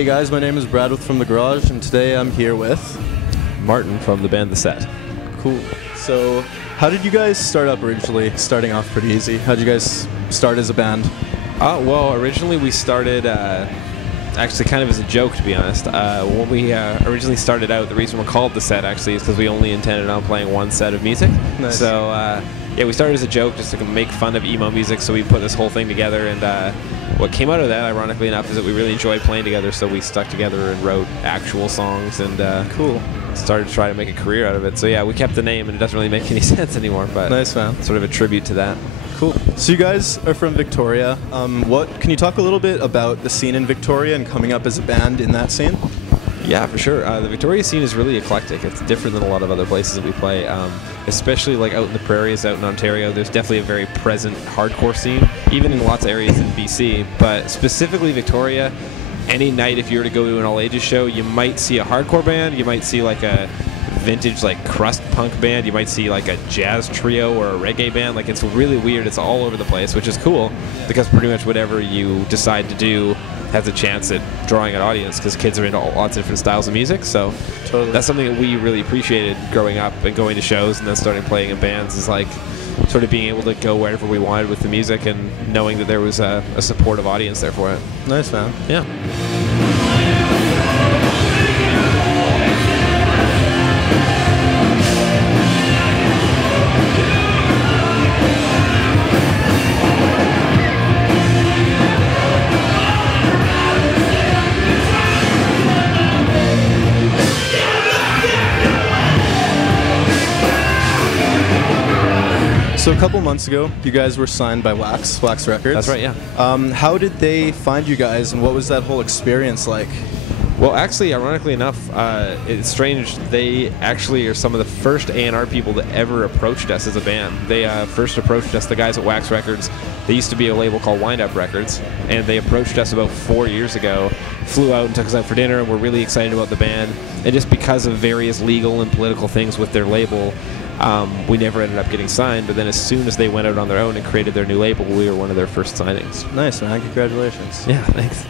Hey guys, my name is Brad with From the Garage, and today I'm here with Martin from the band Theset. Cool. So, how did you guys start up originally? Starting off pretty easy. How did you guys start as a band? Well, originally we started actually kind of as a joke, to be honest. When we originally started out, the reason we're called Theset actually is because we only intended on playing one set of music. Nice. So yeah, we started as a joke just to make fun of emo music. So we put this whole thing together, and what came out of that, ironically enough, is that we really enjoyed playing together. So we stuck together and wrote actual songs, and cool. Started to try to make a career out of it. So yeah, we kept the name, and it doesn't really make any sense anymore. But nice, man. Sort of a tribute to that. Cool. So you guys are from Victoria. What can you talk a little bit about the scene in Victoria and coming up as a band in that scene? Yeah, for sure. The Victoria scene is really eclectic. It's different than a lot of other places that we play, especially like out in the prairies, out in Ontario. There's definitely a very present hardcore scene, even in lots of areas in BC. But specifically Victoria, any night if you were to go to an all-ages show, you might see a hardcore band, you might see like a vintage like crust punk band, you might see like a jazz trio or a reggae band. Like, it's really weird. It's all over the place, which is cool because pretty much whatever you decide to do has a chance at drawing an audience because kids are into lots of different styles of music. So totally. That's something that we really appreciated growing up and going to shows and then starting playing in bands, is like sort of being able to go wherever we wanted with the music and knowing that there was a supportive audience there for it. Nice, man. Yeah. So a couple months ago, you guys were signed by Wax Records. That's right, yeah. How did they find you guys, and what was that whole experience like? Well, actually, ironically enough, it's strange. They actually are some of the first A&R people that ever approached us as a band. They first approached us, the guys at Wax Records. They used to be a label called Wind Up Records, and they approached us about 4 years ago, flew out and took us out for dinner, and were really excited about the band. And just because of various legal and political things with their label, we never ended up getting signed, but then as soon as they went out on their own and created their new label, we were one of their first signings. Nice, man. Congratulations. Yeah, thanks.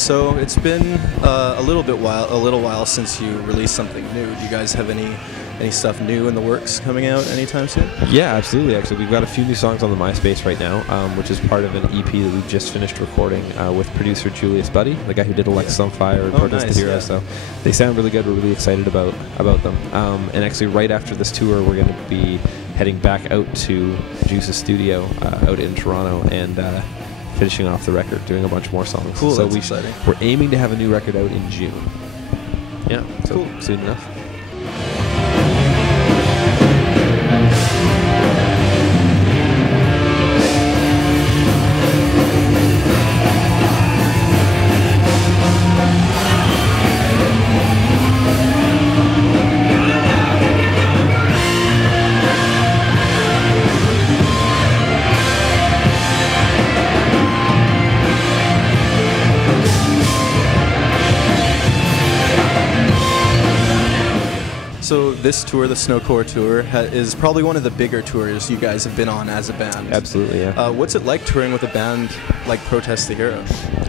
So it's been a little while since you released something new. Do you guys have any stuff new in the works coming out anytime soon? Yeah, absolutely. Actually, we've got a few new songs on the MySpace right now, which is part of an EP that we've just finished recording with producer Julius Buddy, the guy who did Alexis on Fire and Protest the Hero. Yeah. So they sound really good. We're really excited about them. And actually, right after this tour, we're going to be heading back out to Juice's studio out in Toronto and finishing off the record, doing a bunch more songs. Cool, so that's exciting. We're aiming to have a new record out in June. Yeah, so cool. Soon enough. So this tour, the Snocore tour, is probably one of the bigger tours you guys have been on as a band. Absolutely, yeah. What's it like touring with a band like Protest the Hero?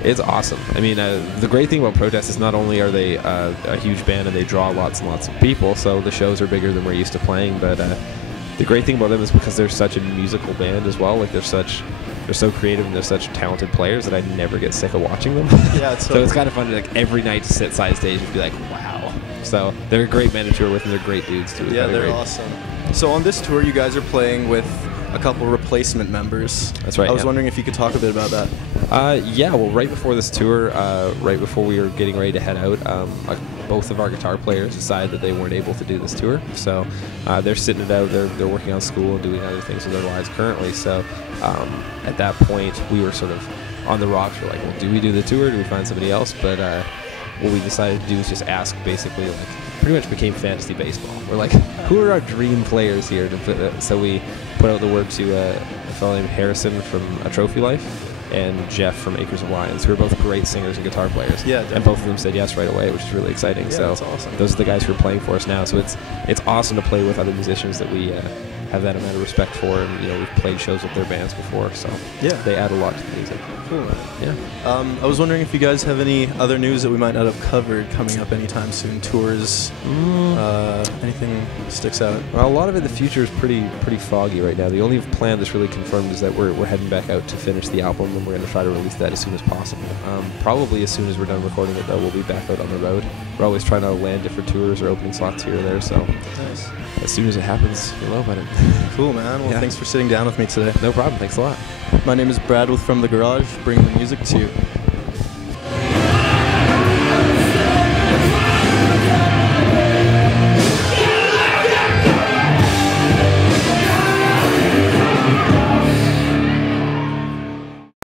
It's awesome. I mean, the great thing about Protest is not only are they a huge band and they draw lots and lots of people, so the shows are bigger than we're used to playing, but the great thing about them is because they're such a musical band as well. Like, they're so creative and they're such talented players that I never get sick of watching them. Yeah, so it's kind of fun to, like, every night to sit side stage and be like, wow. So they're a great band to tour with, and they're great dudes too. Yeah, they're awesome. So on this tour, you guys are playing with a couple replacement members. That's right. I was wondering if you could talk a bit about that. Yeah, well, right before this tour, right before we were getting ready to head out, both of our guitar players decided that they weren't able to do this tour. So they're sitting it out. They're working on school and doing other things with their lives currently. So at that point, we were sort of on the rocks. We're like, well, do we do the tour? Do we find somebody else? But what we decided to do is just ask, basically, like, pretty much became fantasy baseball. We're like, who are our dream players here? So we put out the word to a fellow named Harrison from A Trophy Life and Jeff from Acres of Lions, who are both great singers and guitar players. Yeah, definitely. And both of them said yes right away, which is really exciting. Yeah, so that's awesome. Those are the guys who are playing for us now. So it's awesome to play with other musicians that we have that amount of respect for, and we've played shows with their bands before, so Yeah. they add a lot to the music. Cool, man. Yeah. I was wondering if you guys have any other news that we might not have covered coming up anytime soon. Tours, anything sticks out? Well, a lot of it in the future is pretty foggy right now. The only plan that's really confirmed is that we're heading back out to finish the album, and we're going to try to release that as soon as possible. Probably as soon as we're done recording it, though, we'll be back out on the road. We're always trying to land different tours or opening slots here or there, so Nice. as soon as it happens, you'll know about it. Cool, man. Well, thanks for sitting down with me today. No problem. Thanks a lot. My name is Brad with From the Garage, bringing the music to you.